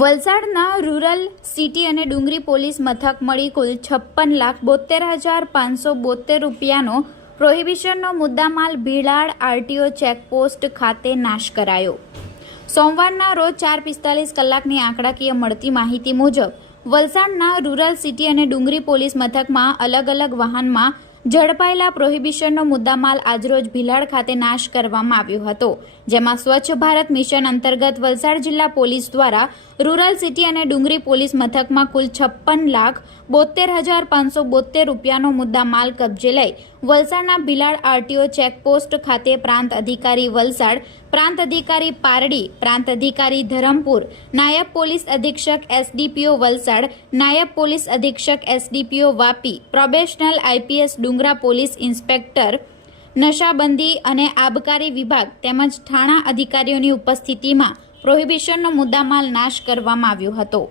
વલસાડના rural city અને ડુંગરી police મથક મળી કુલ 56,72,572 રૂપિયાનો પ્રોહિબિશનનો મુદ્દામાલ ભીલાડ આરટીઓ ચેકપોસ્ટ ખાતે નાશ કરાયો। સોમવારના રોજ 4:45 કલાકની આંકડાકીય મળતી માહિતી મુજબ વલસાડના રૂરલ સિટી અને ડુંગરી પોલીસ મથકમાં અલગ અલગ વાહનમાં ઝડપાયેલા પ્રોહિબિશનનો મુદ્દામાલ આજરોજ ભીલાડ ખાતે નાશ કરવામાં આવ્યો હતો, જેમાં સ્વચ્છ ભારત મિશન અંતર્ગત વલસાડ જિલ્લા પોલીસ દ્વારા રૂરલ સિટી અને ડુંગરી પોલીસ મથકમાં કુલ 56,72,572 રૂપિયાનો મુદ્દામાલ કબજે લઈ વલસાડના ભીલાડ આરટીઓ ચેકપોસ્ટ ખાતે પ્રાંત અધિકારી વલસાડ, પ્રાંત અધિકારી પારડી, પ્રાંત અધિકારી ધરમપુર, નાયબ પોલીસ અધિક્ષક એસડીપીઓ વલસાડ, નાયબ પોલીસ અધિક્ષક એસડીપીઓ વાપી, પ્રોબેશનલ આઈપીએસ ડુંગરા પોલીસ ઇન્સ્પેક્ટર નશાબંધી અને આબકારી વિભાગ તેમજ થાણા અધિકારીઓની ઉપસ્થિતિમાં પ્રોહિબિશનનો મુદ્દામાલ નાશ કરવામાં આવ્યો હતો।